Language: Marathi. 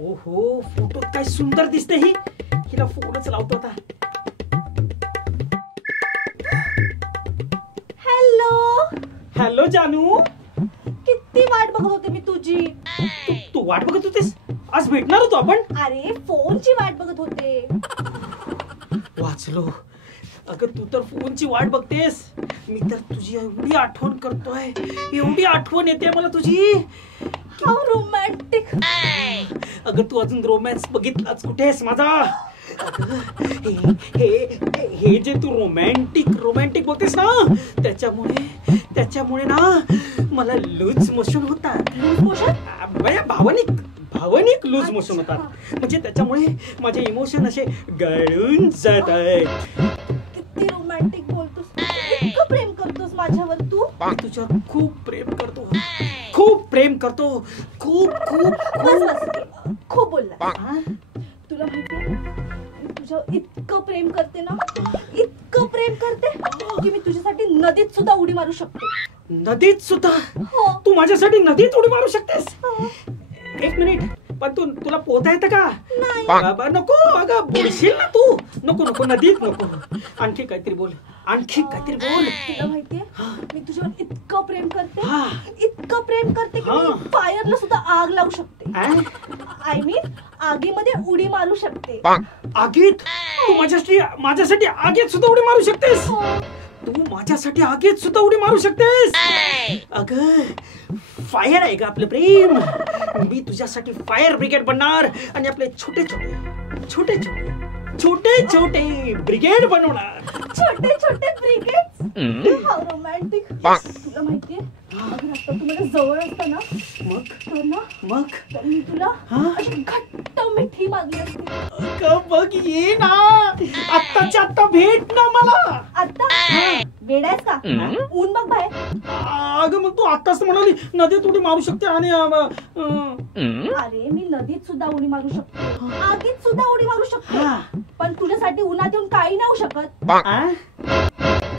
ओहो, फोटो काय सुंदर दिसते ही. हिला फोनच लावतो आता. हॅलो हॅलो जानू, किती वाट बघत होते मी तुझी. तू वाट बघत होतीस? आज भेटणार होतो आपण. अरे फोनची वाट बघत होते. वाचलो. अगं तू तर फोनची वाट बघतेस, मी तर तुझी एवढी आठवण करतोय, एवढी आठवण येते मला तुझी. How romantic. अगं तू अजून रोमॅन्स बघितलाच कुठेस माझा. हे जे तू रोमॅन्टिक बोलतेस ना, त्याच्यामुळे ना मला लूज मोशन होतात. Loose motion? भावनिक लूज मोशन होतात. म्हणजे त्याच्यामुळे माझे इमोशन असे गळून जात आहेत. किती रोमॅन्टिक बोलतोस. इतकं प्रेम करतोस माझ्यावर तू. तुझ्यावर खूप प्रेम करतो, खूप प्रेम करतो, खूप खूप बस खूप बोलला. तुला माहितीये मी तुझ्यावर इतकं प्रेम करते ना, इतकं प्रेम करते की मी तुझ्यासाठी नदीत सुद्धा उडी मारू शकते. नदीत सुद्धा? हो. तू माझ्यासाठी नदीत उडी मारू शकतेस? एक मिनिट, पण तुला पोहता येतं का? बाबा नको, अगं बुडशील ना तू. नको नदीत नको. आणखी काहीतरी बोल. तुला माहितीये मी तुझ्यावर इतकं प्रेम करते, इतकं प्रेम करते की मी फायरला सुद्धा आग लावू शकते. आय मीन आगीमध्ये उडी मारू शकते. आगीत? तू माझ्यासाठी आगीत सुद्धा उडी मारू शकतेस? तू माझ्यासाठी आगीत सुद्धा उडी मारू शकतेस? अगं फायर आहे का आपलं प्रेम? मी तुझ्यासाठी फायर ब्रिगेड बनणार आणि आपले छोटे छोटे ब्रिगेड बनवणार. छोटे ब्रिगेड. How romantic. तुला माहितीये अगर आता तू माझ्या जवळ असता ना, मग तर मी तुला अशी घट्ट मिठी मारली असती. बघ ये ना, आत्ताच्या आत्ता भेट ना मला. आता वेडायस का? ऊन बघ बाहेर. अगं मग तू आत्ताच म्हणाली नदीत उडी मारू शकते आणि अरे मी नदीत सुद्धा उडी मारू शकते, आगीत सुद्धा उडी मारू शकते, पण तुझ्यासाठी उन्हात येऊन काही नाही होऊ शकत.